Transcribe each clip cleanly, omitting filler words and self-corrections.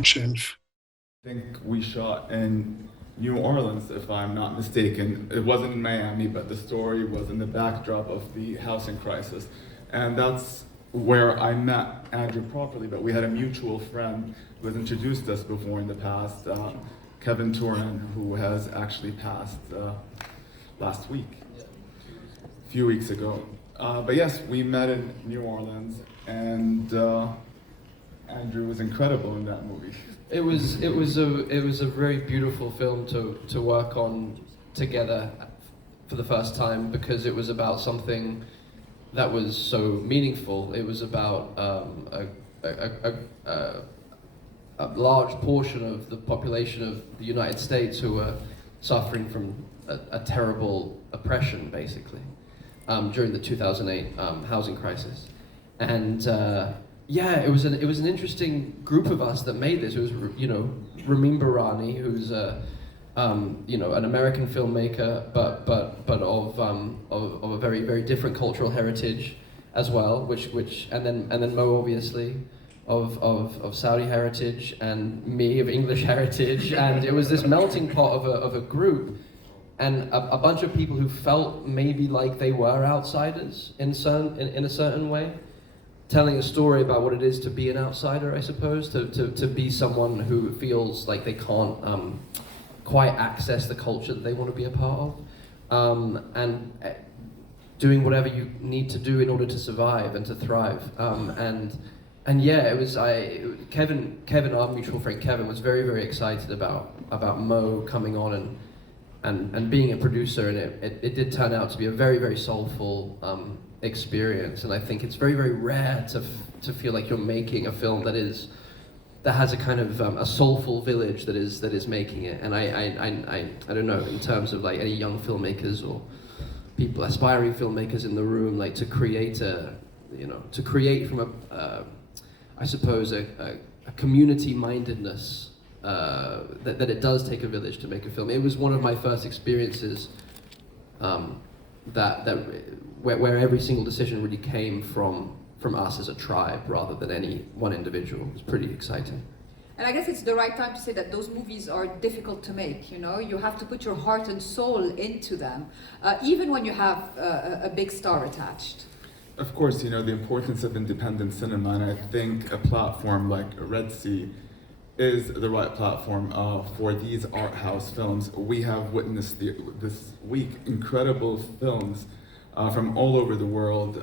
shelf. I think we shot in New Orleans, if I'm not mistaken. It wasn't in Miami, but the story was in the backdrop of the housing crisis. And that's where I met Andrew properly, but we had a mutual friend who has introduced us before in the past, Kevin Turan, who has actually passed last week, a few weeks ago. But yes, we met in New Orleans, and Andrew was incredible in that movie. It was a very beautiful film to work on together for the first time, because it was about something that was so meaningful. It was about a large portion of the population of the United States who were suffering from a terrible oppression, basically, during the 2008 housing crisis. And yeah, it was an interesting group of us that made this. It was, you know, Ramin Barani, who's you know, an American filmmaker, but of a very, very different cultural heritage as well. And then Mo, obviously, of Saudi heritage, and me of English heritage, and it was this melting pot of a group, and a bunch of people who felt maybe like they were outsiders in a certain way, telling a story about what it is to be an outsider, I suppose, to be someone who feels like they can't quite access the culture that they want to be a part of, and doing whatever you need to do in order to survive and to thrive. And yeah, it was Kevin, our mutual friend Kevin, was very, very excited about Mo coming on and being a producer, and it did turn out to be a very, very soulful experience. And I think it's very, very rare to feel like you're making a film that has a kind of a soulful village that is making it. And I don't know, in terms of like any young filmmakers or people, aspiring filmmakers in the room, like to create from I suppose a community mindedness, that it does take a village to make a film. It was one of my first experiences where every single decision really came from us as a tribe rather than any one individual. It was pretty exciting. And I guess it's the right time to say that those movies are difficult to make, you know? You have to put your heart and soul into them, even when you have a big star attached. Of course, you know, the importance of independent cinema, and I think a platform like Red Sea is the right platform for these art house films. We have witnessed this week incredible films from all over the world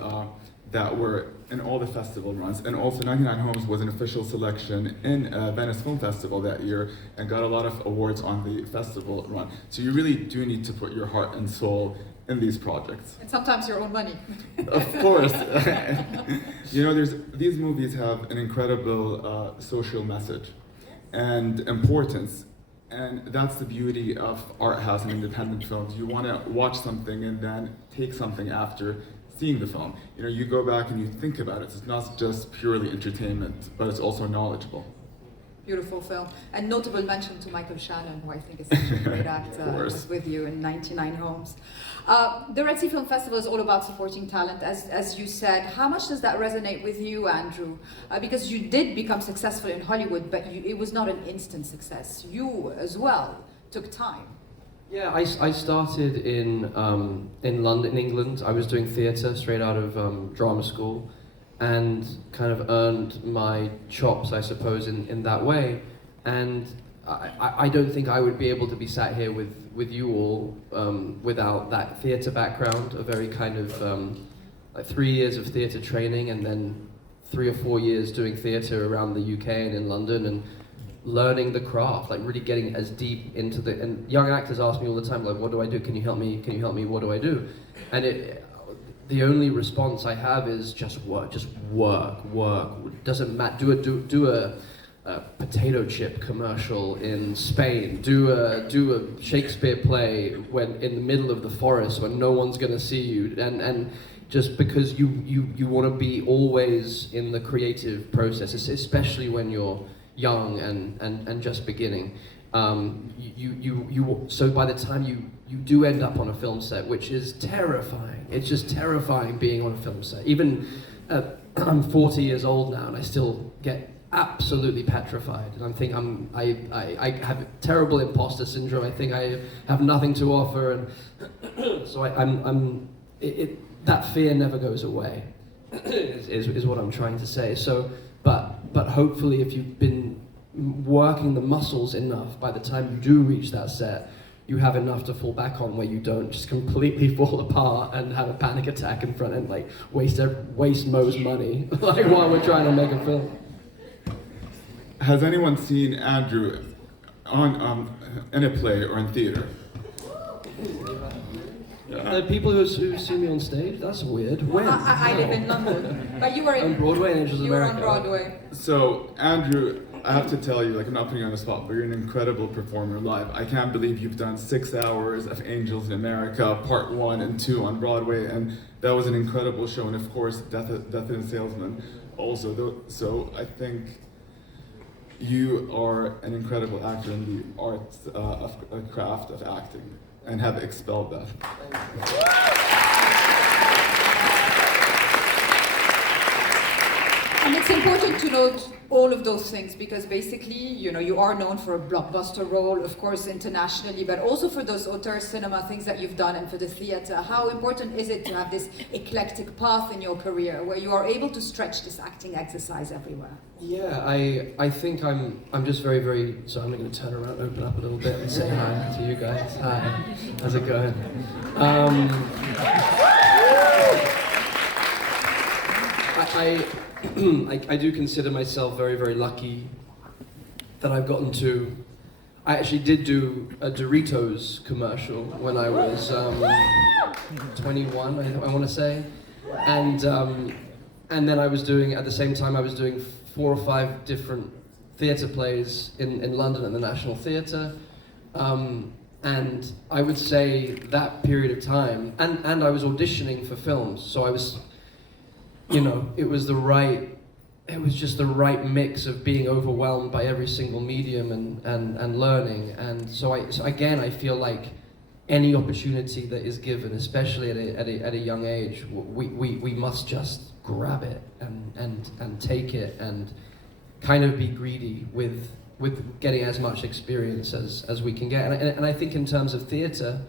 that were in all the festival runs, and also 99 Homes was an official selection in Venice Film Festival that year and got a lot of awards on the festival run. So you really do need to put your heart and soul in these projects. And sometimes your own money. Of course. You know, these movies have an incredible social message and importance, and that's the beauty of art house and independent films. You want to watch something and then take something after seeing the film. You know, you go back and you think about it. It's not just purely entertainment, but it's also knowledgeable. Beautiful film. And notable mention to Michael Shannon, who I think is such a great actor, was with you in 99 Homes. The Red Sea Film Festival is all about supporting talent, as you said. How much does that resonate with you, Andrew? Because you did become successful in Hollywood, but it was not an instant success. You, as well, took time. Yeah, I started in London, England. I was doing theatre straight out of drama school, and kind of earned my chops, I suppose, in that way. And I don't think I would be able to be sat here with you all without that theatre background, a very kind of like 3 years of theatre training, and then 3 or 4 years doing theatre around the UK and in London, and learning the craft, like really getting as deep into and young actors ask me all the time, like, what do I do? Can you help me? Can you help me? What do I do? And the only response I have is just work. Doesn't matter. Do a potato chip commercial in Spain. Do a Shakespeare play when in the middle of the forest when no one's gonna see you. And just because you want to be always in the creative process, especially when you're young and just beginning. So by the time you do end up on a film set, which is terrifying. It's just terrifying being on a film set. Even I'm 40 years old now, and I still get absolutely petrified. And I have terrible imposter syndrome. I think I have nothing to offer, and so that fear never goes away. is what I'm trying to say. So, but hopefully, if you've been working the muscles enough, by the time you do reach that set, you have enough to fall back on, where you don't just completely fall apart and have a panic attack in front and like waste Mo's money like while we're trying to make a film. Has anyone seen Andrew in a play or in theater? The people who've seen me on stage, that's weird. When? I live in London, but you were on Broadway and Angels of America. You were on Broadway. So, Andrew, I have to tell you, like, I'm not putting you on the spot, but you're an incredible performer live. I can't believe you've done 6 hours of Angels in America, part 1 and 2 on Broadway, and that was an incredible show. And of course, Death and Salesman also. So I think you are an incredible actor in the art craft of acting, and have expelled that. And it's important to note all of those things, because basically, you know, you are known for a blockbuster role, of course, internationally, but also for those auteur cinema things that you've done and for the theater. How important is it to have this eclectic path in your career where you are able to stretch this acting exercise everywhere? Yeah, I think I'm just very, very, so I'm going to turn around, open up a little bit and say hi to you guys. Hi, how's it going? I do consider myself very, very lucky that I've gotten to. I actually did do a Doritos commercial when I was 21, I want to say, and then I was doing, at the same time, I was doing 4 or 5 different theatre plays in London at the National Theatre, and I would say that period of time, and I was auditioning for films, so I was, you know, it was just the right mix of being overwhelmed by every single medium and learning. And so again, I feel like any opportunity that is given, especially at a young age, we must just grab it and take it and kind of be greedy with getting as much experience as we can get. And I think in terms of theatre,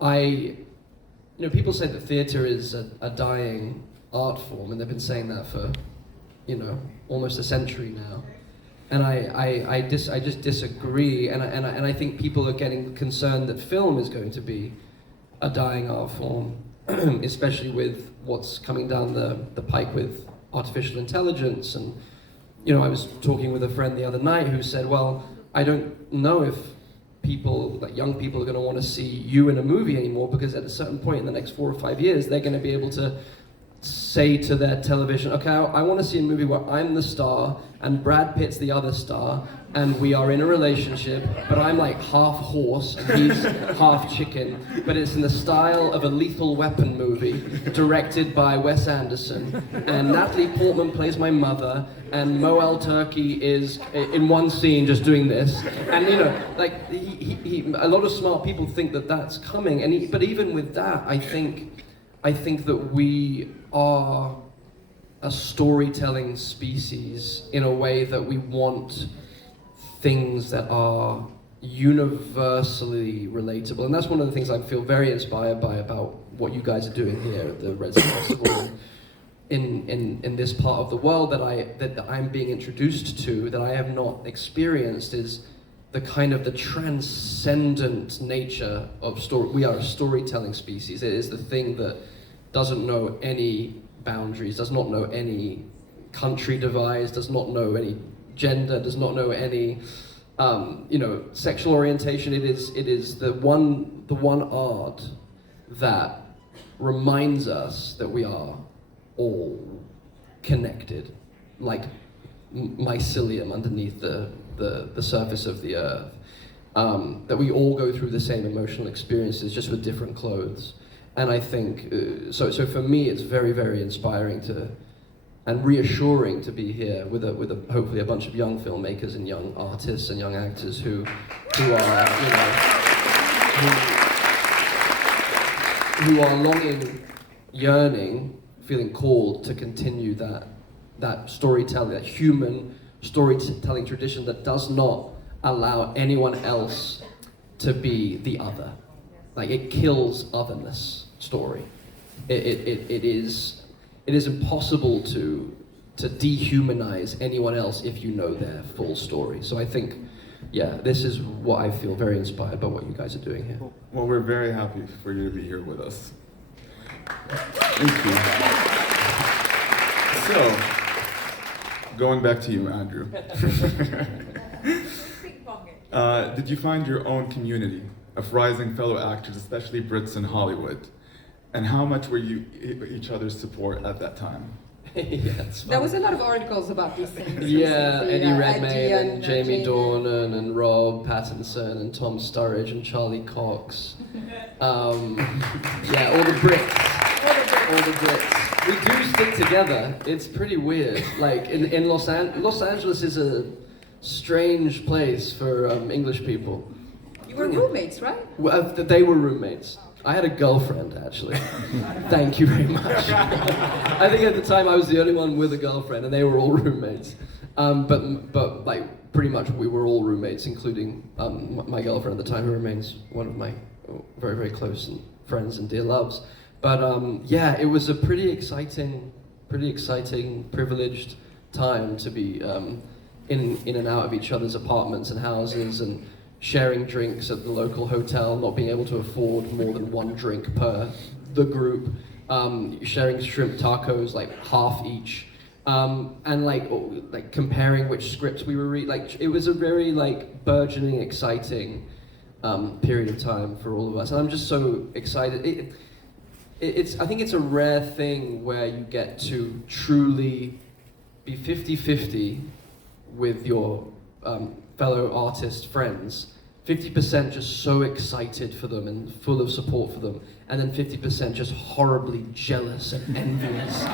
people say that theatre is a dying art form, and they've been saying that for, almost a century now. And I just disagree, and I think people are getting concerned that film is going to be a dying art form, especially with what's coming down the pike with artificial intelligence. And I was talking with a friend the other night who said, well, I don't know if people, like young people, are going to want to see you in a movie anymore, because at a certain point in the next 4 or 5 years, they're going to be able to say to their television, okay, I want to see a movie where I'm the star and Brad Pitt's the other star and we are in a relationship, but I'm like half horse and he's half chicken, but it's in the style of a Lethal Weapon movie directed by Wes Anderson, and Natalie Portman plays my mother, and Moel Turkey is in one scene just doing this, and a lot of smart people think that that's coming, but even with that, I think that we are a storytelling species in a way that we want things that are universally relatable. And that's one of the things I feel very inspired by about what you guys are doing here at the RSIFF Festival in this part of the world that I'm being introduced to, that I have not experienced, is the kind of the transcendent nature of story. We are a storytelling species. It is the thing that doesn't know any boundaries, does not know any country divides, does not know any gender, does not know any sexual orientation. It is the one art that reminds us that we are all connected, like mycelium underneath the surface of the earth, that we all go through the same emotional experiences, just with different clothes. And I think, so for me, it's very, very inspiring and reassuring to be here with hopefully a bunch of young filmmakers and young artists and young actors who are longing, yearning feeling called to continue that storytelling, that human storytelling tradition that does not allow anyone else to be the other. Like, it kills otherness story. It is impossible to dehumanize anyone else if you know their full story. So I think, yeah, this is what I feel very inspired by what you guys are doing here. Well, we're very happy for you to be here with us. Thank you. So, going back to you, Andrew. Did you find your own community of rising fellow actors, especially Brits in Hollywood? And how much were you each other's support at that time? Yeah, there was a lot of articles about these things. Yeah, recently. Eddie Redmayne and Jamie Jamie Dornan and Rob Pattinson and Tom Sturridge and Charlie Cox. Yeah, all the Brits. All the Brits. We do stick together. It's pretty weird. Like in Los Angeles is a strange place for English people. You were roommates, right? Well, they were roommates. I had a girlfriend, actually. Thank you very much. I think at the time I was the only one with a girlfriend, and they were all roommates. But like pretty much we were all roommates, including my girlfriend at the time, who remains one of my very, very close friends and dear loves. But yeah, it was a pretty exciting, privileged time to be in and out of each other's apartments and houses and sharing drinks at the local hotel, not being able to afford more than one drink per the group, sharing shrimp tacos, like half each, and like comparing which scripts we were reading. Like, it was a very like burgeoning, exciting period of time for all of us, and I'm just so excited. I think it's a rare thing where you get to truly be 50-50 with your fellow artist friends, 50% just so excited for them and full of support for them, and then 50% just horribly jealous and envious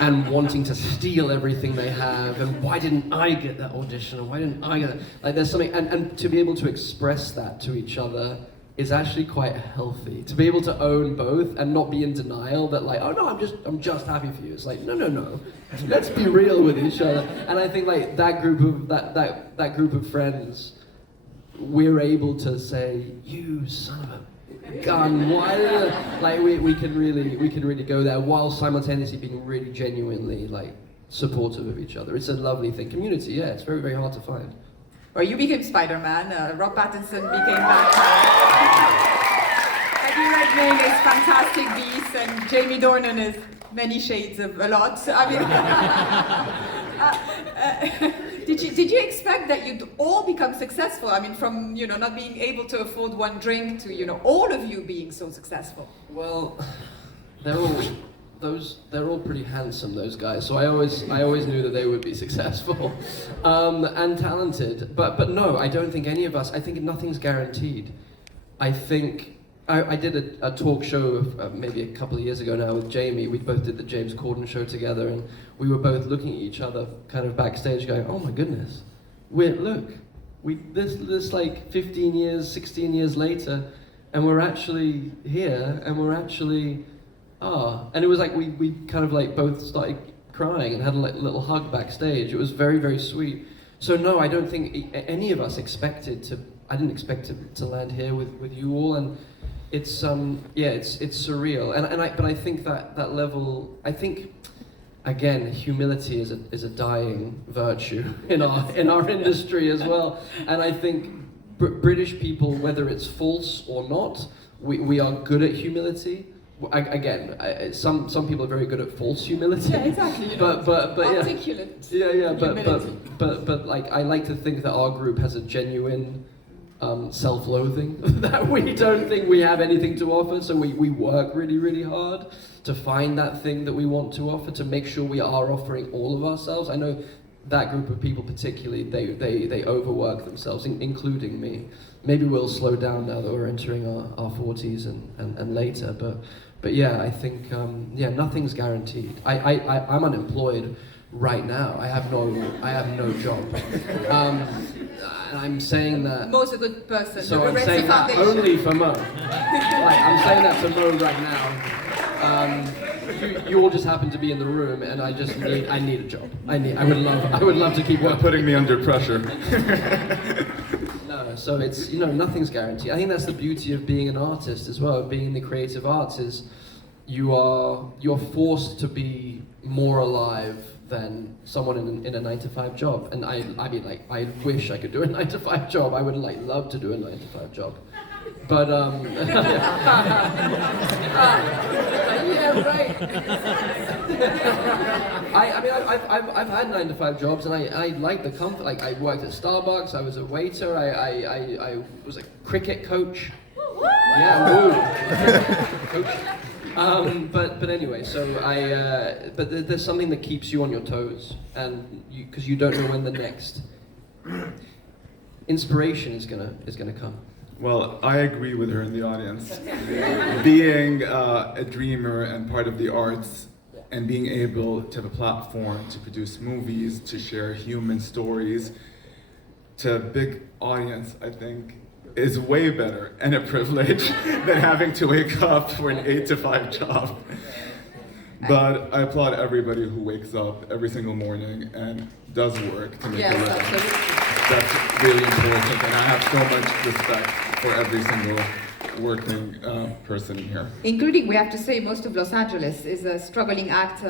and wanting to steal everything they have, and why didn't I get that audition, and why didn't I get it? Like, there's something, and to be able to express that to each other is actually quite healthy. To be able to own both and not be in denial that like, oh no, I'm just happy for you. It's like, no. Let's be real with each other. And I think like that group of friends, we're able to say, you son of a gun, why like we can really go there while simultaneously being really genuinely like supportive of each other. It's a lovely thing. Community, yeah, it's very, very hard to find. Well, you became Spider-Man, Rob Pattinson became Batman. Eddie Redmayne is Fantastic Beasts, and Jamie Dornan is many shades of a lot. I mean, did you expect that you'd all become successful? I mean, from not being able to afford one drink to all of you being so successful. Well, they're all pretty handsome, those guys. So I always knew that they would be successful and talented. But no, I don't think any of us. I think nothing's guaranteed. I think I did a talk show maybe a couple of years ago now with Jamie. We both did the James Corden show together, and we were both looking at each other, kind of backstage, going, "Oh my goodness, this like 15 years, 16 years later, and we're actually here, and we're actually." And it was like we kind of like both started crying and had a little hug backstage. It was very, very sweet. So no, I don't think any of us expected to. I didn't expect to land here with you all, and it's it's surreal. But I think that level. I think again, humility is a dying virtue in our industry as well. And I think British people, whether it's false or not, we are good at humility. Some people are very good at false humility. Yeah, exactly. But articulate. Yeah. But like I like to think that our group has a genuine self-loathing that we don't think we have anything to offer. So we work really, really hard to find that thing that we want to offer, to make sure we are offering all of ourselves. I know that group of people particularly, they overwork themselves, including me. Maybe we'll slow down now that we're entering our 40s and later, but yeah, I think nothing's guaranteed. I'm unemployed right now. I have no job. And I'm saying that. Mo's a good person. So I'm saying that only for Mo. I'm saying that to Mo right now. you all just happen to be in the room, and I need a job. I would love to keep You're working. putting me under pressure. No, so it's, nothing's guaranteed. I think that's the beauty of being an artist as well. Being in the creative arts is you're forced to be more alive than someone in a 9-to-5 job. And I mean, like, I wish I could do a 9-to-5 job. I would love to do a 9-to-5 job. But yeah, right. I mean, I've had 9-to-5 jobs, and I like the comfort. Like, I worked at Starbucks. I was a waiter. I was a cricket coach. Yeah, woo. Coach. But anyway, so but there's something that keeps you on your toes, and because you don't know when the next inspiration is gonna come. Well, I agree with her in the audience. Being a dreamer and part of the arts, and being able to have a platform to produce movies, to share human stories to a big audience, I think, is way better and a privilege than having to wake up for an 8-to-5 job. But I applaud everybody who wakes up every single morning and does work to make a living. Absolutely. That's really important, and I have so much respect for every single working person here. Including, we have to say, most of Los Angeles is a struggling act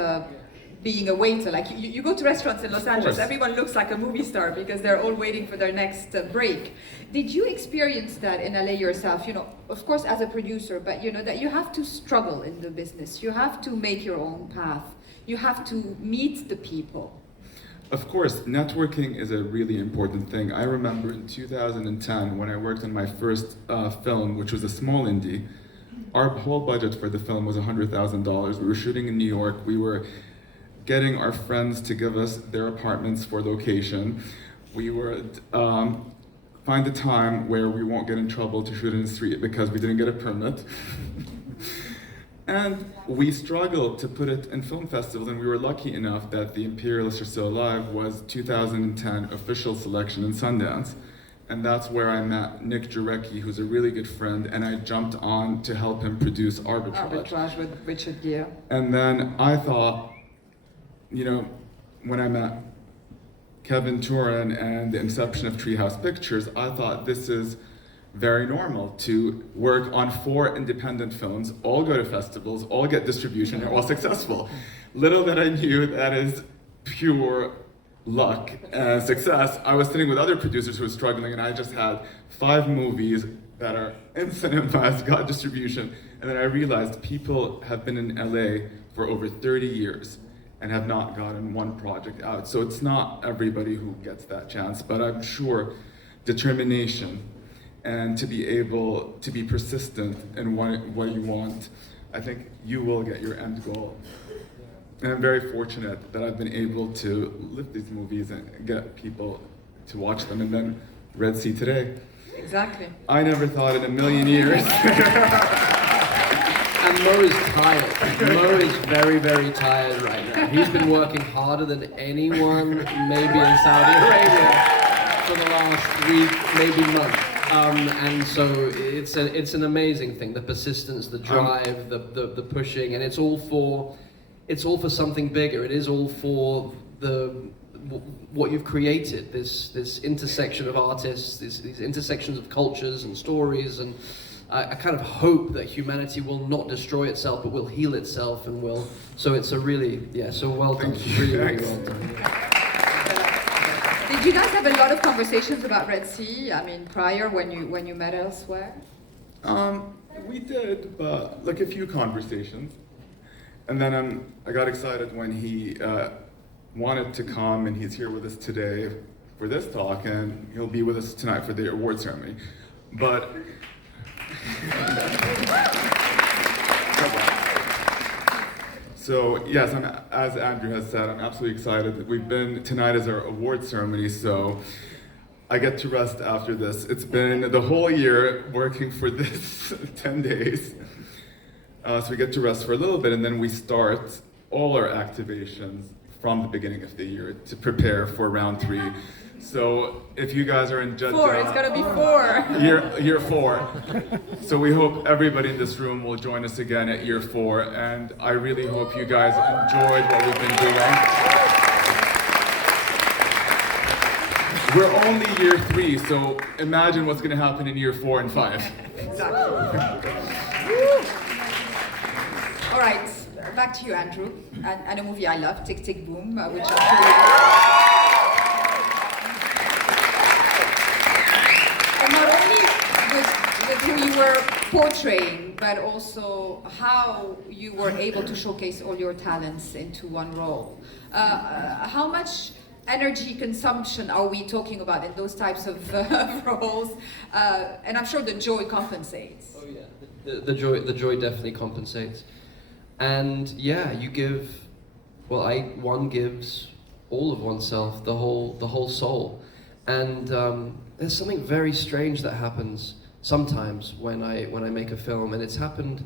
being a waiter. Like, you go to restaurants in Los Angeles, everyone looks like a movie star because they're all waiting for their next break. Did you experience that in LA yourself? Of course, as a producer, but that you have to struggle in the business. You have to make your own path. You have to meet the people. Of course, networking is a really important thing. I remember in 2010 when I worked on my first film, which was a small indie. Our whole budget for the film was $100,000. We were shooting in New York. We were getting our friends to give us their apartments for location. We would find a time where we won't get in trouble to shoot in the street because we didn't get a permit. And we struggled to put it in film festivals, and we were lucky enough that The Imperialists Are Still Alive was 2010 official selection in Sundance. And that's where I met Nick Jarecki, who's a really good friend, and I jumped on to help him produce Arbitrage. Arbitrage with Richard Gere. And then I thought, when I met Kevin Turin and the inception of Treehouse Pictures, I thought this is very normal to work on 4 independent films, all go to festivals, all get distribution, they're all successful. Little that I knew that is pure luck and success. I was sitting with other producers who were struggling, and I just had 5 movies that are in cinemas, got distribution, and then I realized people have been in LA for over 30 years and have not gotten one project out. So it's not everybody who gets that chance, but I'm sure determination and to be able to be persistent in what you want, I think you will get your end goal. And I'm very fortunate that I've been able to lift these movies and get people to watch them, and then Red Sea today. Exactly. I never thought in a million years. And Mo is tired. Mo is very, very tired right now. He's been working harder than anyone, maybe in Saudi Arabia, for the last week, maybe month. And so it's an amazing thing. The persistence, the drive, the pushing, and it's all for something bigger. It is all for what you've created. This intersection of artists, these intersections of cultures and stories, and I kind of hope that humanity will not destroy itself, but will heal itself, and will. So it's a really, so well done. Really, really well done. Did you guys have a lot of conversations about Red Sea? I mean, prior when you met elsewhere? We did, but like a few conversations. And then I got excited when he wanted to come, and he's here with us today for this talk, and he'll be with us tonight for the award ceremony. But so yes, as Andrew has said, I'm absolutely excited. Tonight is our award ceremony, so I get to rest after this. It's been the whole year working for this 10 days. So we get to rest for a little bit, and then we start all our activations from the beginning of the year to prepare for round 3. So if you guys are in Jeddah, 4, it's gonna be 4. year 4. So we hope everybody in this room will join us again at year 4, and I really hope you guys enjoyed what we've been doing. We're only year 3, so imagine what's going to happen in year 4 and 5. Exactly. All right, back to you, Andrew, and a movie I love, Tick Tick Boom, which I'm sure you and not only with who you were portraying, but also how you were able to showcase all your talents into one role. How much energy consumption are we talking about in those types of roles? And I'm sure the joy compensates. Oh yeah, the joy definitely compensates. And yeah, you give, well, one gives all of oneself, the whole soul. And there's something very strange that happens sometimes when I make a film, and it happened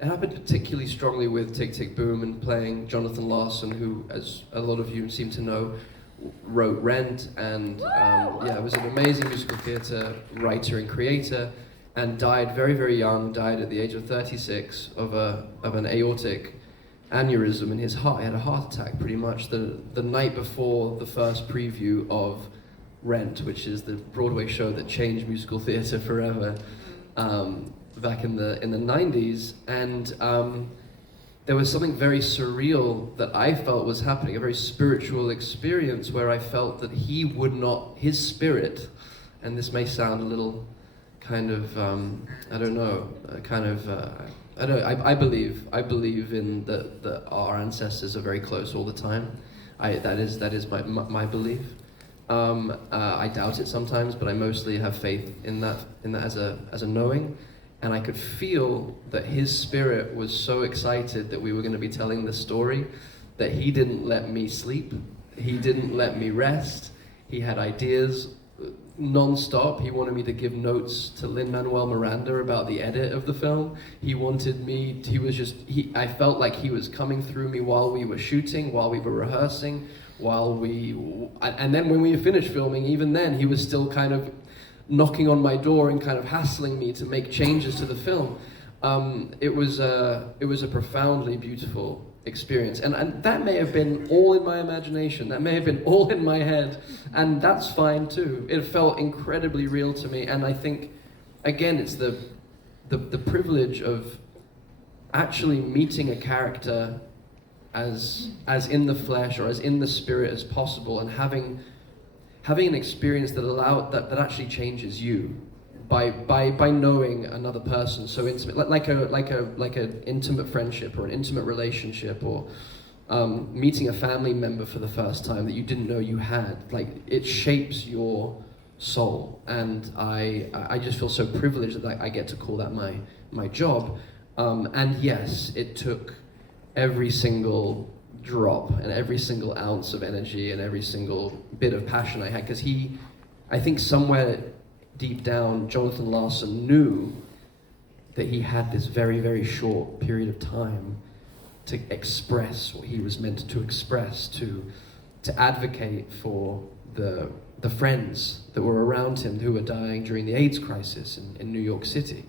particularly strongly with Tick Tick Boom and playing Jonathan Larson, who, as a lot of you seem to know, wrote Rent, and yeah, was an amazing musical theatre writer and creator, and died very, very young, died at the age of 36 of an aortic aneurysm in his heart. He had a heart attack pretty much the night before the first preview of Rent, which is the Broadway show that changed musical theatre forever, back in the 90s, and there was something very surreal that I felt was happening, a very spiritual experience where I felt that his spirit, and this may sound a little kind of, I believe in that our ancestors are very close all the time. That is my belief. I doubt it sometimes, but I mostly have faith in that as a knowing. And I could feel that his spirit was so excited that we were going to be telling this story that he didn't let me sleep. He didn't let me rest. He had ideas non-stop. He wanted me to give notes to Lin-Manuel Miranda about the edit of the film. I felt like he was coming through me while we were shooting, while we were rehearsing, and then when we finished filming, even then, he was still kind of knocking on my door and kind of hassling me to make changes to the film. It was a profoundly beautiful experience, and that may have been all in my imagination, that may have been all in my head, and that's fine too. It felt incredibly real to me, and I think, again, it's the privilege of actually meeting a character as in the flesh or as in the spirit as possible, and having an experience that actually changes you by knowing another person so intimate, like an intimate friendship or an intimate relationship, or meeting a family member for the first time that you didn't know you had. Like, it shapes your soul, and I just feel so privileged that I get to call that my job. And yes, it took every single drop and every single ounce of energy and every single bit of passion I had, because I think somewhere deep down, Jonathan Larson knew that he had this very, very short period of time to express what he was meant to express, to advocate for the friends that were around him who were dying during the AIDS crisis in New York City.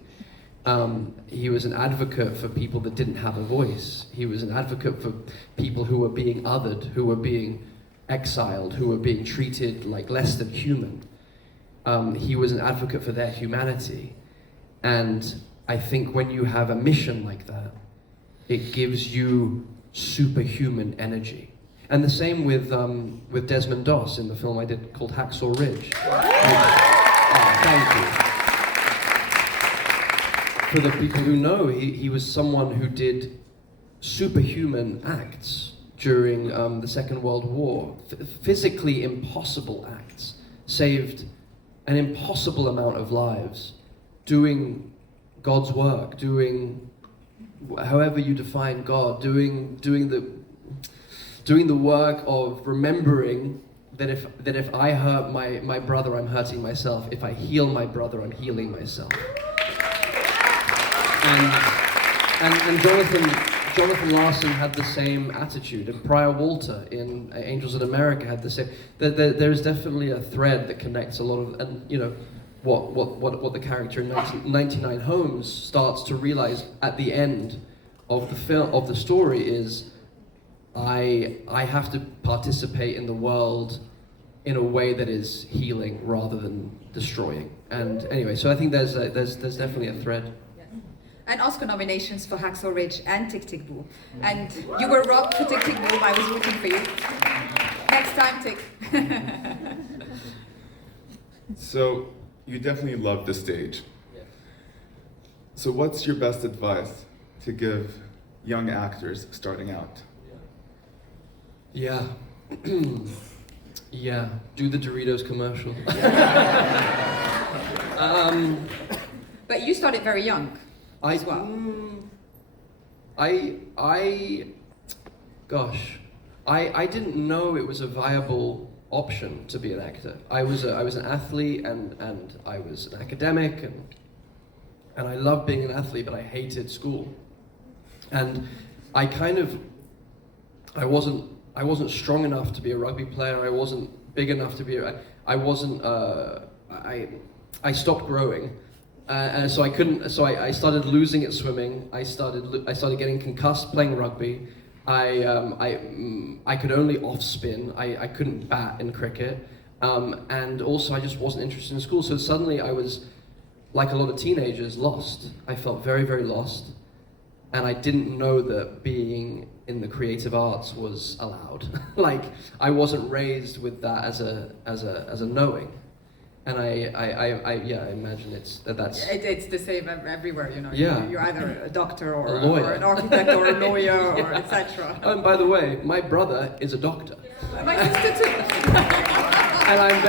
He was an advocate for people that didn't have a voice. He was an advocate for people who were being othered, who were being exiled, who were being treated like less than human. He was an advocate for their humanity. And I think when you have a mission like that, it gives you superhuman energy. And the same with Desmond Doss in the film I did called Hacksaw Ridge. Thank you. For the people who know, he was someone who did superhuman acts during the Second World War. Physically impossible acts. Saved an impossible amount of lives. Doing God's work. Doing, however you define God. Doing the work of remembering that if I hurt my brother, I'm hurting myself. If I heal my brother, I'm healing myself. And Jonathan Larson had the same attitude, and Pryor Walter in Angels in America had the same. There's definitely a thread that connects a lot of, and you know, what the character in 99 Homes starts to realize at the end of the film, of the story, is I have to participate in the world in a way that is healing rather than destroying. And anyway, so I think there's definitely a thread. And Oscar nominations for Hacksaw Ridge and Tick Tick Boom. And you were robbed for Tick Tick Boom. I was rooting for you. Next time, Tick. So you definitely love the stage. So what's your best advice to give young actors starting out? Yeah. Yeah, do the Doritos commercial. But you started very young as well. I didn't know it was a viable option to be an actor. I was an athlete and I was an academic and I loved being an athlete, but I hated school. And I wasn't strong enough to be a rugby player. I wasn't big enough to be. I stopped growing, and so I couldn't. So I started losing at swimming. I started getting concussed playing rugby. I could only off spin. I couldn't bat in cricket, and also I just wasn't interested in school. So suddenly I was, like a lot of teenagers, lost. I felt very, very lost, and I didn't know that being in the creative arts was allowed. Like, I wasn't raised with that as a knowing, and I imagine that's. It's the same everywhere, you know. Yeah. You're either a doctor or A lawyer. or an architect or a lawyer or etc. And by the way, my brother is a doctor, My sister too. and I'm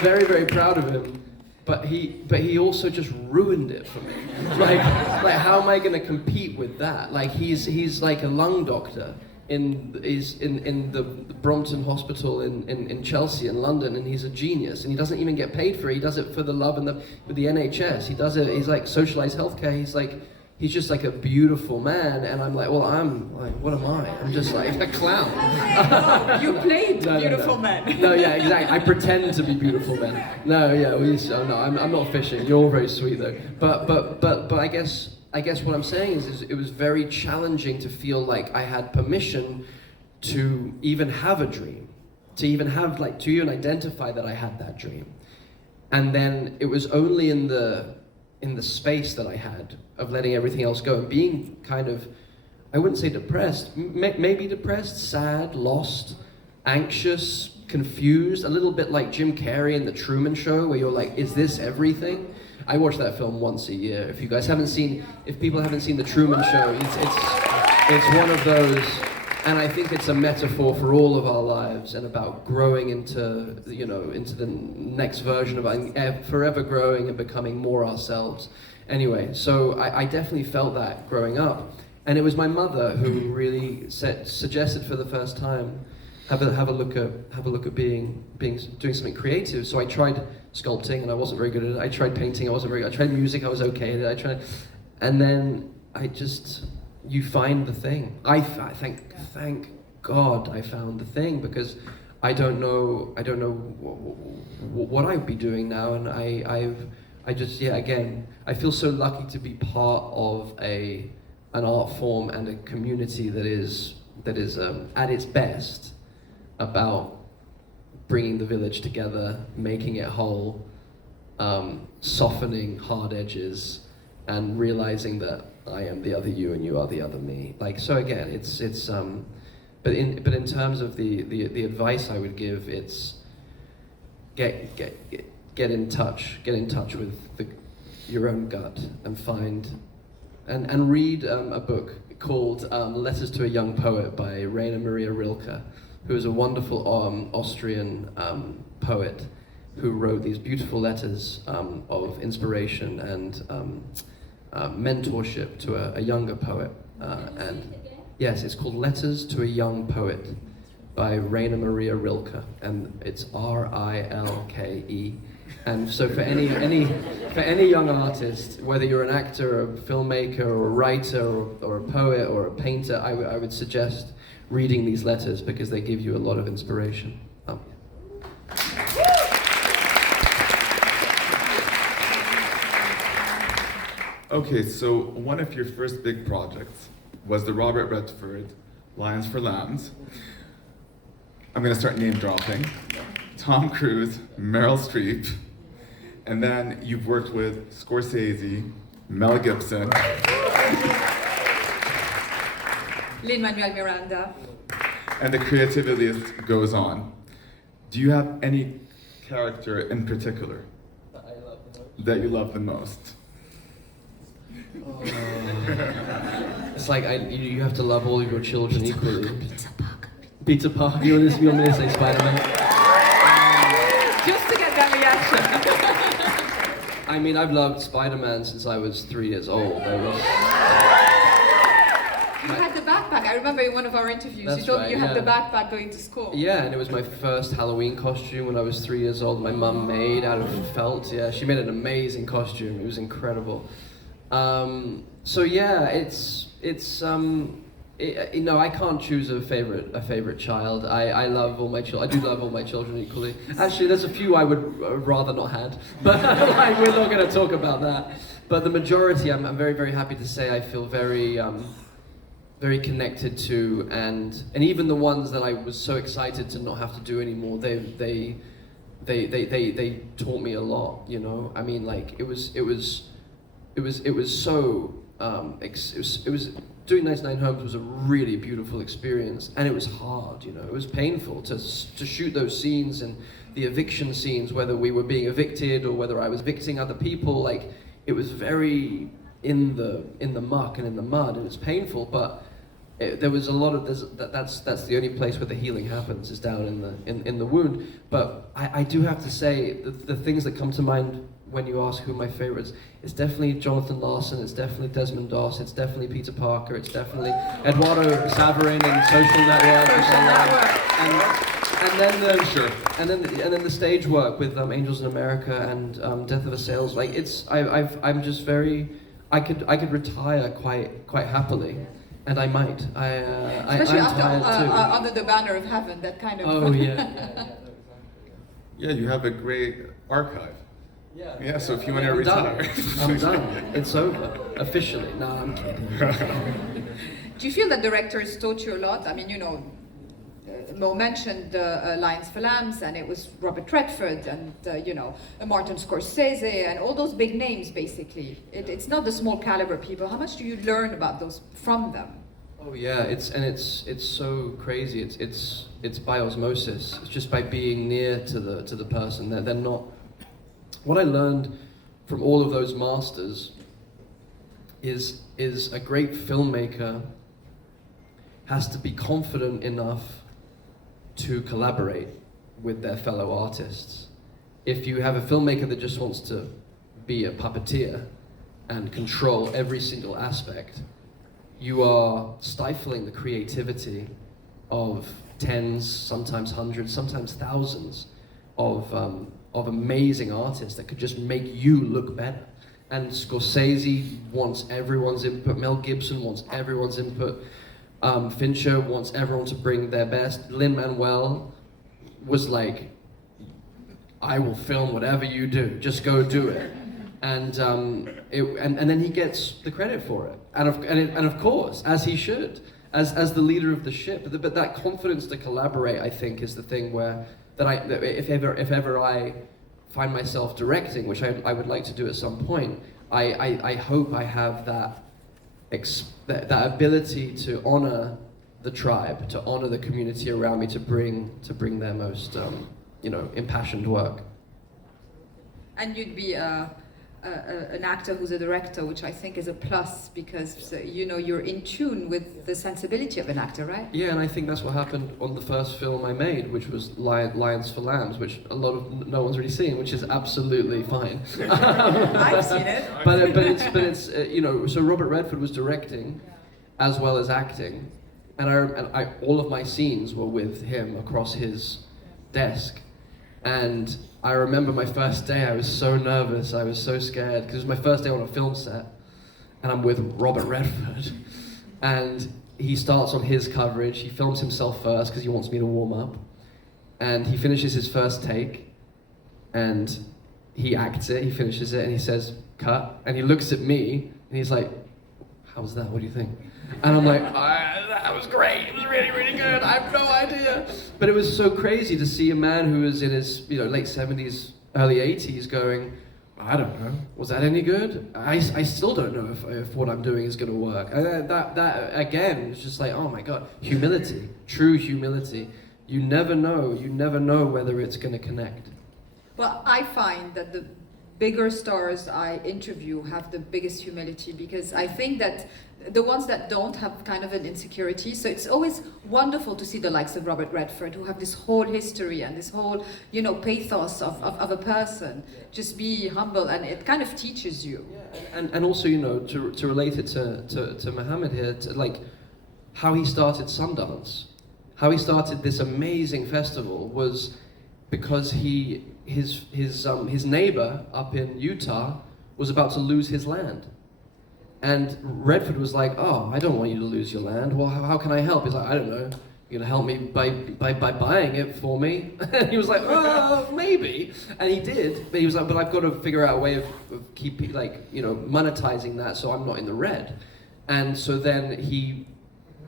very, very proud of him. But he also just ruined it for me. Like how am I going to compete with that? Like he's like a lung doctor in the Brompton Hospital in Chelsea in London, and he's a genius, and he doesn't even get paid for it. He does it for the love and with the NHS. He does it. He's like socialized healthcare. He's just like a beautiful man, and I'm like, well, I'm like, what am I? I'm just like a clown. You played beautiful men. No, yeah, exactly. I pretend to be beautiful men. No, yeah, I'm not fishing. You're all very sweet though. But I guess what I'm saying is it was very challenging to feel like I had permission to even have a dream, to even identify that I had that dream, and then it was only in the space that I had of letting everything else go and being kind of, I wouldn't say depressed, maybe depressed, sad, lost, anxious, confused, a little bit like Jim Carrey in The Truman Show, where you're like, is this everything? I watch that film once a year. If people haven't seen The Truman Show, it's one of those, and I think it's a metaphor for all of our lives and about growing into the next version of forever growing and becoming more ourselves. Anyway, so I definitely felt that growing up, and it was my mother who really suggested for the first time, have a look at doing something creative. So I tried sculpting and I wasn't very good at it. I tried painting, I wasn't very good. I tried music, I was okay at it. And then you find the thing. Thank God I found the thing, because I don't know what I'd be doing now, and I feel so lucky to be part of an art form and a community that is at its best about bringing the village together, making it whole, softening hard edges, and realizing that I am the other you and you are the other me. Like, so again, but in terms of the advice I would give, it's get in touch with your own gut and find and read a book called Letters to a Young Poet by Rainer Maria Rilke, who is a wonderful Austrian poet who wrote these beautiful letters of inspiration and mentorship to a younger poet. And yes, it's called Letters to a Young Poet by Rainer Maria Rilke, and it's Rilke. And so for any young artist, whether you're an actor, or a filmmaker, or a writer, or a poet, or a painter, I would suggest reading these letters because they give you a lot of inspiration. Okay, so one of your first big projects was the Robert Redford Lions for Lambs. I'm gonna start name dropping. Tom Cruise, Meryl Streep, and then you've worked with Scorsese, Mel Gibson, Lin-Manuel Miranda. and the creativity list goes on. Do you have any character in particular that you love the most? It's like you have to love all of your children equally. Peter Parker. You want me to say Spider-Man? Just to get that reaction. I mean, I've loved Spider-Man since I was 3 years old. You had the backpack. I remember in one of our interviews, That's you told right, me you had yeah. the backpack going to school. Yeah, and it was my first Halloween costume when I was 3 years old. My mum made out of felt. Yeah, she made an amazing costume. It was incredible. So yeah, you know, I can't choose a favorite child. I love all my children. I do love all my children equally. Actually, there's a few I would rather not had, but like, we're not going to talk about that. But the majority, I'm very, very happy to say, I feel very, very connected to, and even the ones that I was so excited to not have to do anymore. They taught me a lot. You know, I mean, like it was so. It was doing 99 Homes was a really beautiful experience, and it was hard, you know, it was painful to shoot those scenes and the eviction scenes, whether we were being evicted or whether I was evicting other people. Like, it was very in the muck and in the mud, and it's painful, but there was a lot of that's the only place where the healing happens, is down in the wound. But I do have to say the things that come to mind when you ask who my favorites, it's definitely Jonathan Larson, it's definitely Desmond Doss, it's definitely Peter Parker, it's definitely Eduardo Saverin in Social Network. And then the stage work with Angels in America and Death of a Sales. Like, it's I'm just very, I could retire quite happily. And I might. Especially I'm after tired too. Under the Banner of Heaven, that kind of. Oh yeah. Yeah, you have a great archive. Yeah, so if you want to I'm retire. I'm done. It's over. Officially. No, I'm kidding. Do you feel that directors taught you a lot? I mean, you know, Mo mentioned Lions for Lambs, and it was Robert Redford, and you know, Martin Scorsese, and all those big names. Basically, it's not the small caliber people. How much do you learn about those from them? Oh yeah, it's so crazy. It's by osmosis. It's just by being near to the person. They're not. What I learned from all of those masters is a great filmmaker has to be confident enough to collaborate with their fellow artists. If you have a filmmaker that just wants to be a puppeteer and control every single aspect, you are stifling the creativity of tens, sometimes hundreds, sometimes thousands of amazing artists that could just make you look better. And Scorsese wants everyone's input, Mel Gibson wants everyone's input, Fincher wants everyone to bring their best. Lin-Manuel was like, I will film whatever you do, just go do it. And then he gets the credit for it. And of course, as he should, as the leader of the ship. But that confidence to collaborate, I think, is the thing that if ever I find myself directing, which I would like to do at some point, I hope I have that ability to honor the tribe, to honor the community around me, to bring their most impassioned work. And you'd be an actor who's a director, which I think is a plus, because you know, you're in tune with the sensibility of an actor, right? Yeah, and I think that's what happened on the first film I made, which was Lions for Lambs, which no one's really seen, which is absolutely fine. I've seen it. But it's so Robert Redford was directing as well as acting, and I all of my scenes were with him across his desk. And I remember my first day, I was so nervous, I was so scared, because it was my first day on a film set, and I'm with Robert Redford, and he starts on his coverage, he films himself first, because he wants me to warm up, and he finishes his first take, and he acts it, he finishes it, and he says, cut, and he looks at me, and he's like, how was that, what do you think? And I'm like, that was great, it was really, really good, I have no idea. But it was so crazy to see a man who was in his late 70s, early 80s going, I don't know, was that any good? I still don't know if what I'm doing is gonna work. And that again, is just like, oh my God, humility, true humility. You never know whether it's gonna connect. Well, I find that the bigger stars I interview have the biggest humility, because I think that the ones that don't have kind of an insecurity. So it's always wonderful to see the likes of Robert Redford, who have this whole history and this whole, pathos of a person. Just be humble, and it kind of teaches you. Yeah. And also, to relate it to Mohammed here, to like how he started Sundance, how he started this amazing festival was because his neighbor up in Utah was about to lose his land. And Redford was like, oh, I don't want you to lose your land. Well, how can I help? He's like, I don't know. You're gonna help me by buying it for me? And he was like, oh, maybe. And he did, but he was like, but I've got to figure out a way of keeping, monetizing that so I'm not in the red. And so then he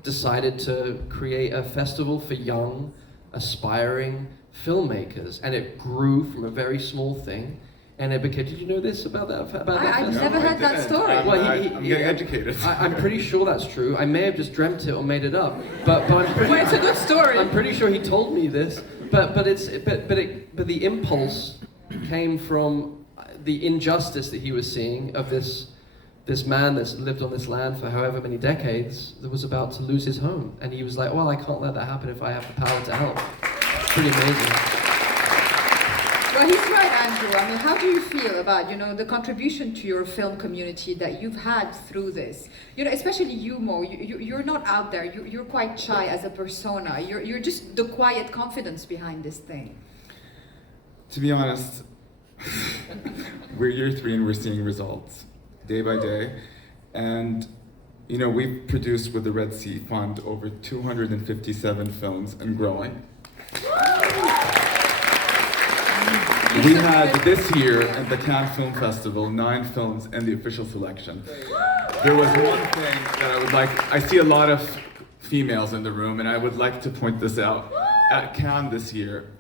decided to create a festival for young, aspiring filmmakers. And it grew from a very small thing. And it became, did you know this about that? I've never heard that story. I'm getting educated. I'm pretty sure that's true. I may have just dreamt it or made it up. But it's a good story. I'm pretty sure he told me this. But the impulse came from the injustice that he was seeing of this man that's lived on this land for however many decades that was about to lose his home. And he was like, well, I can't let that happen if I have the power to help. Pretty amazing. Well, he's right, Andrew. I mean, how do you feel about, the contribution to your film community that you've had through this? Especially you, Mo, you're not out there. You're quite shy as a persona. You're just the quiet confidence behind this thing. To be honest, we're year 3 and we're seeing results day by day. And, we've produced with the Red Sea Fund over 257 films and growing. We had this year at the Cannes Film Festival 9 films in the official selection. There was one thing that I see a lot of females in the room, and I would like to point this out. At Cannes this year,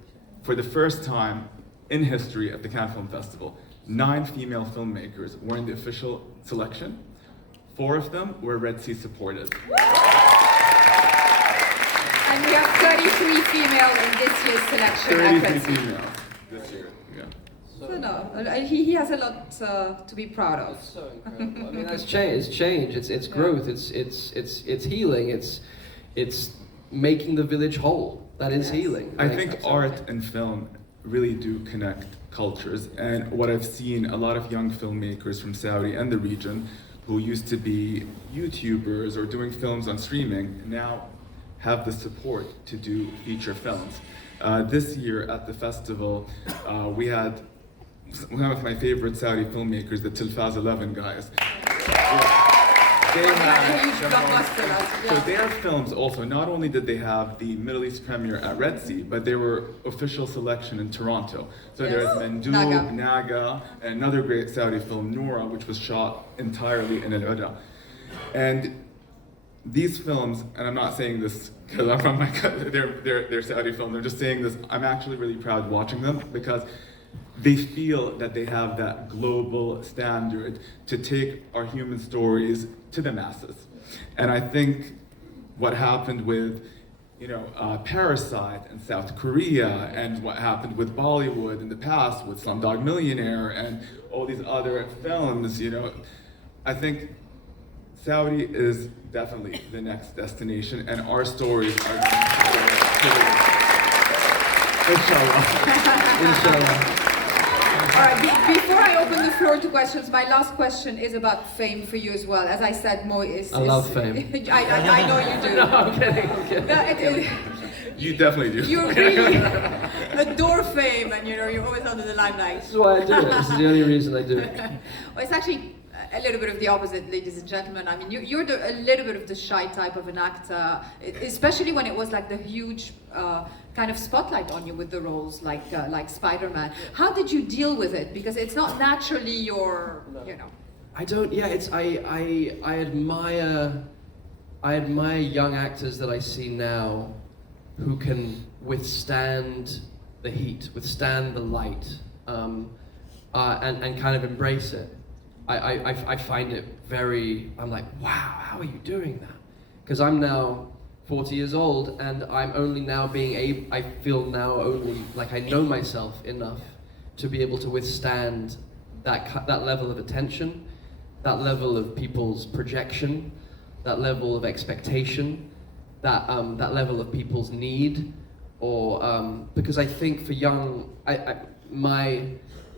for the first time in history at the Cannes Film Festival, 9 female filmmakers were in the official selection. 4 of them were Red Sea supported. And we have 33 female in this year's selection. 33 females this year. So no, he has a lot to be proud of. It's so incredible. I mean, it's change. It's growth. It's healing. It's making the village whole. That is healing. I think art and film really do connect cultures. And what I've seen, a lot of young filmmakers from Saudi and the region who used to be YouTubers or doing films on streaming now have the support to do feature films. This year at the festival, we had one of my favorite Saudi filmmakers, the Tilfaz 11 guys. So their films also, not only did they have the Middle East premiere at Red Sea, but they were official selection in Toronto. So there's Mandub, Naga, and another great Saudi film, Noura, which was shot entirely in Al-Uda. And these films, and I'm not saying this because I'm from they're Saudi films, I'm just saying this, I'm actually really proud watching them because they feel that they have that global standard to take our human stories to the masses. And I think what happened with, Parasite in South Korea, and what happened with Bollywood in the past with Slumdog Millionaire and all these other films, I think Saudi is definitely the next destination, and our stories are Inshallah. Inshallah. All right, before I open the floor to questions, my last question is about fame for you as well. As I said, Mo is... I love fame. I know you do. No, I'm kidding, I'm kidding. You definitely do. You really adore fame, and you know, you're always under the limelight. This is why I do it. This is the only reason I do it. Well, it's actually a little bit of the opposite, ladies and gentlemen. I mean, you're a little bit of the shy type of an actor, especially when it was like the huge kind of spotlight on you with the roles like Spider-Man. How did you deal with it? Because it's not naturally your, you know. I don't. Yeah, it's I admire young actors that I see now who can withstand the heat, withstand the light, and kind of embrace it. I find it very, I'm like, wow, how are you doing that? Because I'm now 40 years old and I'm only now I feel now only like I know myself enough to be able to withstand that level of attention, that level of people's projection, that level of expectation, that level of people's need, or because I think for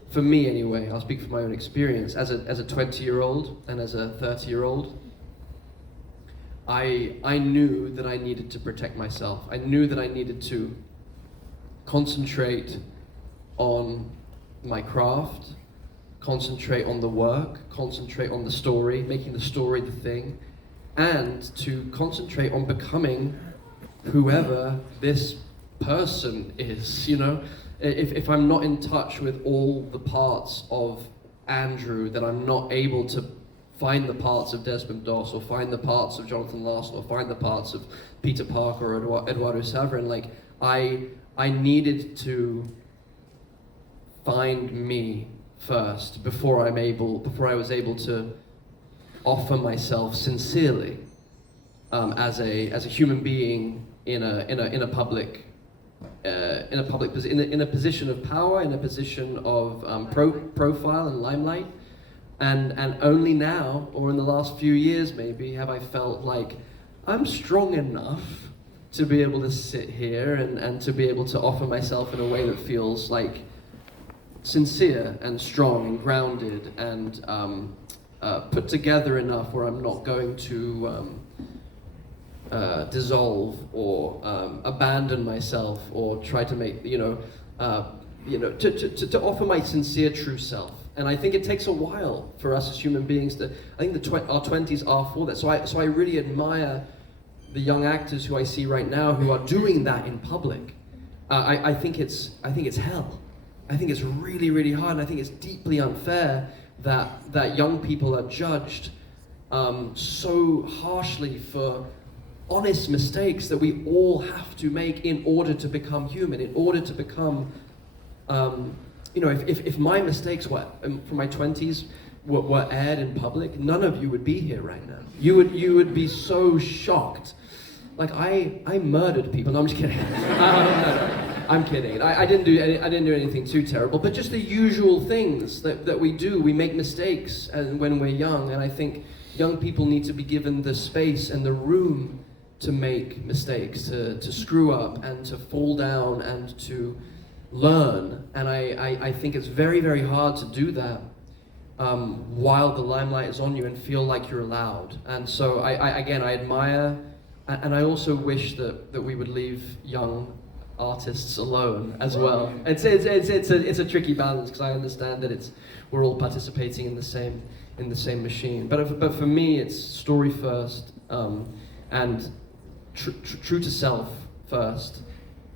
for me anyway, I'll speak from my own experience, as a 20-year-old and as a 30-year-old, I knew that I needed to protect myself. I knew that I needed to concentrate on my craft, concentrate on the work, concentrate on the story, making the story the thing, and to concentrate on becoming whoever this person is, you know? If I'm not in touch with all the parts of Andrew, that I'm not able to find the parts of Desmond Doss, or find the parts of Jonathan Larson, or find the parts of Peter Parker or Eduardo Saverin, like, I needed to find me first before I was able to offer myself sincerely as a human being in a public position of power, in a position of profile and limelight, and only now, or in the last few years maybe, have I felt like I'm strong enough to be able to sit here and to be able to offer myself in a way that feels like sincere and strong and grounded and put together enough where I'm not going to dissolve or abandon myself or try to make to offer my sincere true self. And I think it takes a while for us as human beings to. I think our 20s are for that. So I really admire the young actors who I see right now who are doing that in public. I think it's hell. I think it's really, really hard, and I think it's deeply unfair that young people are judged so harshly for honest mistakes that we all have to make in order to become human, in order to become, if my mistakes were from my 20s were aired in public, none of you would be here right now. You would be so shocked. Like I murdered people. No, I'm just kidding. No. I'm kidding. I didn't do anything too terrible, but just the usual things that we do. We make mistakes when we're young, and I think young people need to be given the space and the room to make mistakes, to screw up and to fall down and to learn. And I think it's very, very hard to do that while the limelight is on you and feel like you're allowed. And so I admire, and I also wish that we would leave young artists alone as well. It's a tricky balance, because I understand that we're all participating in the same machine. But for me, it's story first, and true to self first,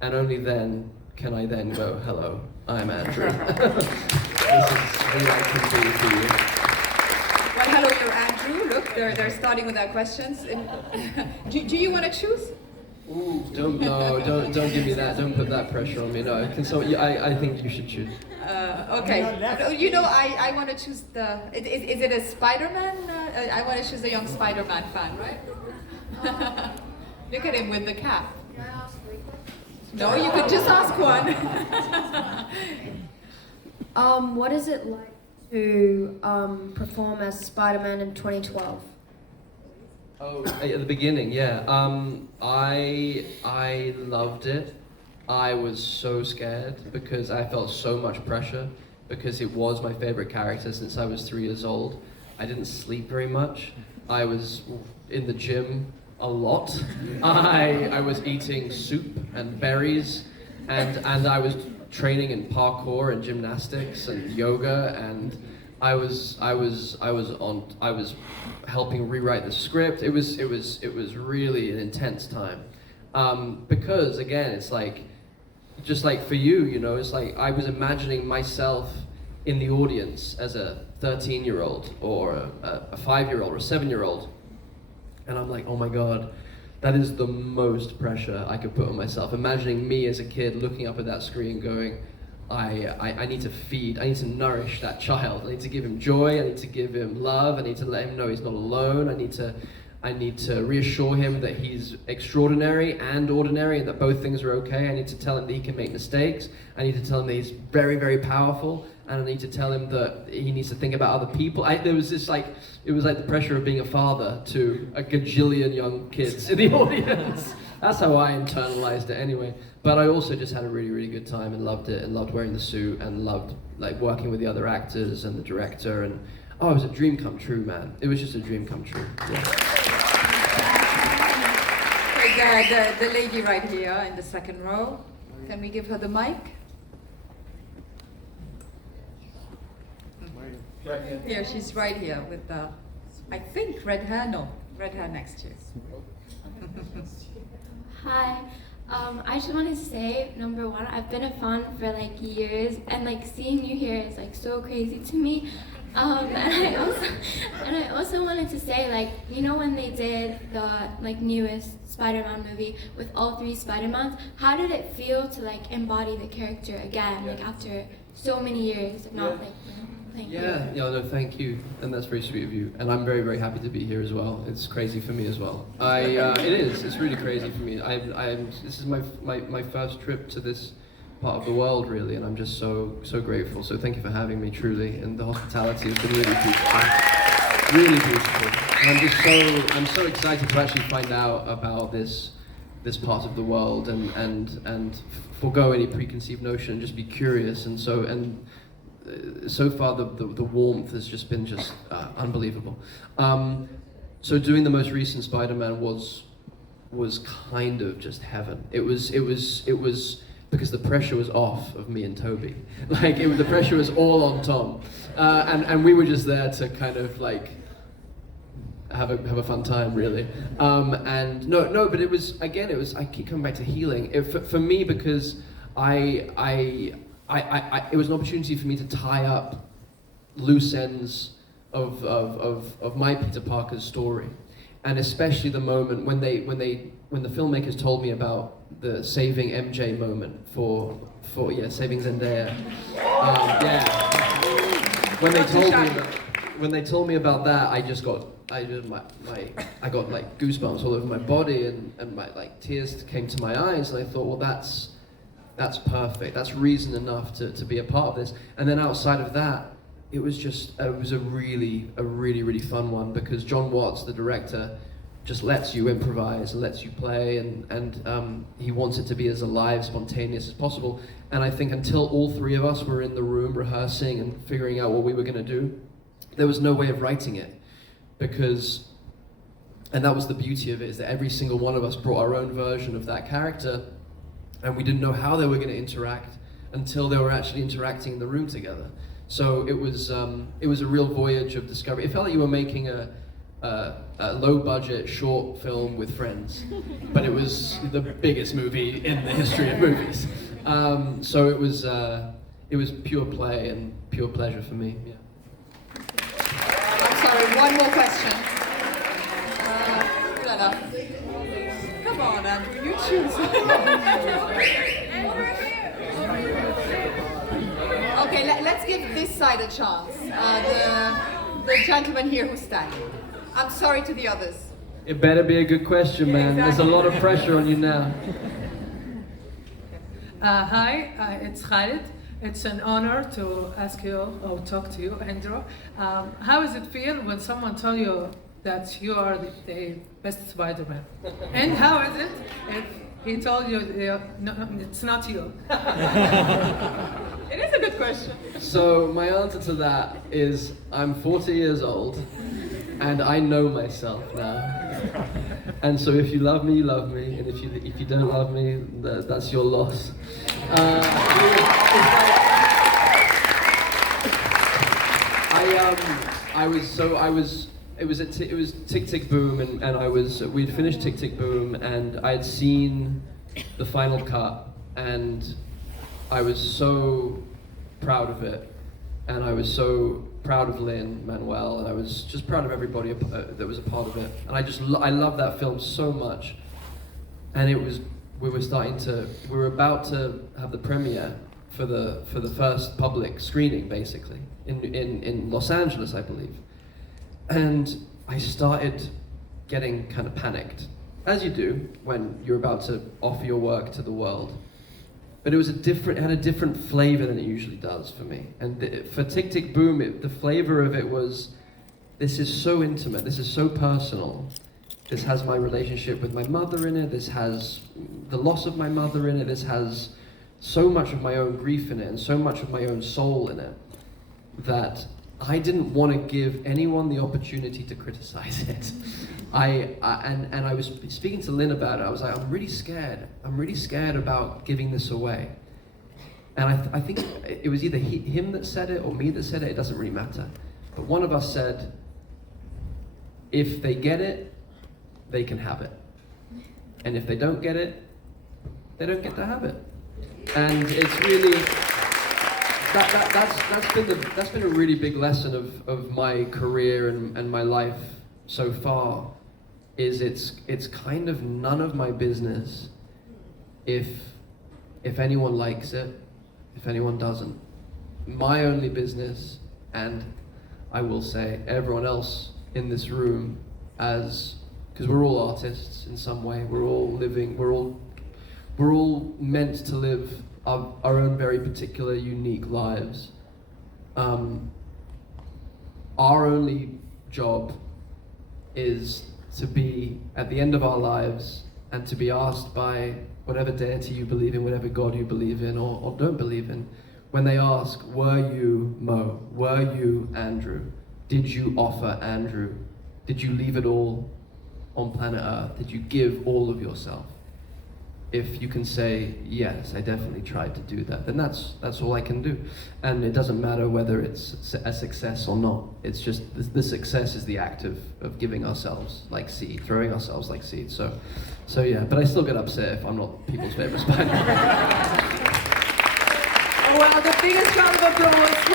and only then can I then go, hello, I'm Andrew. This is who I can be for you. Well, hello, you're Andrew. Look, they're starting with their questions. Do you want to choose? Ooh, don't give me that. Don't put that pressure on me. No, I think you should choose. Okay. I want to choose is it a Spider-Man? I want to choose a young Spider-Man fan, right? Look at him with the cap. Can I ask 3 questions? No, you could just ask one. What is it like to perform as Spider-Man in 2012? Oh, at the beginning, yeah. I loved it. I was so scared because I felt so much pressure because it was my favorite character since I was 3 years old. I didn't sleep very much. I was in the gym a lot. I was eating soup and berries, and I was training in parkour and gymnastics and yoga, and I was helping rewrite the script. It was really an intense time, because again, it's like, just like for you, you know, it's like I was imagining myself in the audience as a 13-year-old or a 5-year-old or a 7-year-old, and I'm like, oh my God, that is the most pressure I could put on myself. Imagining me as a kid looking up at that screen going, I need to feed, I need to nourish that child. I need to give him joy, I need to give him love, I need to let him know he's not alone, I need to reassure him that he's extraordinary and ordinary and that both things are okay. I need to tell him that he can make mistakes. I need to tell him that he's very, very powerful. And I need to tell him that he needs to think about other people. There was this like, it was like the pressure of being a father to a gajillion young kids in the audience. That's how I internalized it anyway. But I also just had a really, really good time and loved it, and loved wearing the suit, and loved like working with the other actors and the director. And oh, it was a dream come true, man. It was just a dream come true. Yeah. Okay, the lady right here in the second row. Can we give her the mic? Right here. Here, she's right here with the, I think, red hair. No, red hair next to you. Hi, I just want to say, number one, I've been a fan for like years, and like seeing you here is like so crazy to me. And I also wanted to say, like, you know, when they did the like newest Spider-Man movie with all 3 Spider-Mans, how did it feel to like embody the character again, like after so many years of not like, you know, thank you. Yeah, no, thank you, and that's very sweet of you. And I'm very, very happy to be here as well. It's crazy for me as well. It's really crazy for me. This is my first trip to this part of the world, really, and I'm just so grateful. So thank you for having me, truly, and the hospitality has been really beautiful, really beautiful. And I'm so excited to actually find out about this part of the world, and forgo any preconceived notion and just be curious. And so far the warmth has just been unbelievable. So doing the most recent Spider-Man was kind of just heaven. It was because the pressure was off of me and Toby. Like the pressure was all on Tom, and we were just there to kind of like have a fun time, really. And but it was I keep coming back to healing. For me, because it was an opportunity for me to tie up loose ends of my Peter Parker's story, and especially the moment when the filmmakers told me about the saving MJ moment for saving Zendaya. When they told me about that, I got like goosebumps all over my body, and my like tears came to my eyes, and I thought, well, that's perfect. That's reason enough to be a part of this. And then outside of that, it was a really fun one, because John Watts, the director, just lets you improvise and lets you play, and he wants it to be as alive, spontaneous as possible. And I think until all 3 of us were in the room rehearsing and figuring out what we were going to do, there was no way of writing it, and that was the beauty of it, is that every single one of us brought our own version of that character, and we didn't know how they were going to interact until they were actually interacting in the room together. So it was a real voyage of discovery. It felt like you were making a low-budget short film with friends, but it was the biggest movie in the history of movies. So it was pure play and pure pleasure for me. Yeah. I'm sorry, one more question. Come on, Andrew, you choose. Okay, let's give this side a chance. The gentleman here who's standing. I'm sorry to the others. It better be a good question, man. Exactly. There's a lot of pressure on you now. Hi, it's Khalid. It's an honor to ask you or talk to you, Andrew. How does it feel when someone tells you that you are the best Spider-Man? And how is it if he told you, no, it's not you? It is a good question. question. So my answer to that is I'm 40 years old and I know myself now. And so if you love me, you love me, and if you don't love me, that's your loss. It was Tick Tick Boom, and we'd finished Tick Tick Boom, and I'd seen the final cut, and I was so proud of it, and I was so proud of Lin-Manuel, and I was just proud of everybody that was a part of it, and I love that film so much, and we were about to have the premiere for the first public screening, basically in Los Angeles, I believe. And I started getting kind of panicked, as you do when you're about to offer your work to the world. But it had a different flavor than it usually does for me. And for Tick Tick Boom, the flavor of it was, this is so intimate, this is so personal. This has my relationship with my mother in it, this has the loss of my mother in it, this has so much of my own grief in it, and so much of my own soul in it, that I didn't want to give anyone the opportunity to criticize it. I was speaking to Lynn about it. I was like, I'm really scared about giving this away. And I think it was either him that said it or me that said it. It doesn't really matter. But one of us said, if they get it, they can have it. And if they don't get it, they don't get to have it. And it's really, that's been a really big lesson of my career and my life so far, is it's kind of none of my business if anyone likes it, if anyone doesn't. My only business, and I will say everyone else in this room, because we're all artists in some way, we're all meant to live our own very particular, unique lives. Our only job is to be at the end of our lives and to be asked by whatever deity you believe in, whatever God you believe in or don't believe in, when they ask, were you Mo? Were you Andrew? Did you offer Andrew? Did you leave it all on planet Earth? Did you give all of yourself? If you can say, yes, I definitely tried to do that, then that's all I can do. And it doesn't matter whether it's a success or not. It's just, the success is the act of giving ourselves like seed, throwing ourselves like seed. So yeah, but I still get upset if I'm not people's favorite Spider-Man. Oh, well, the biggest round of applause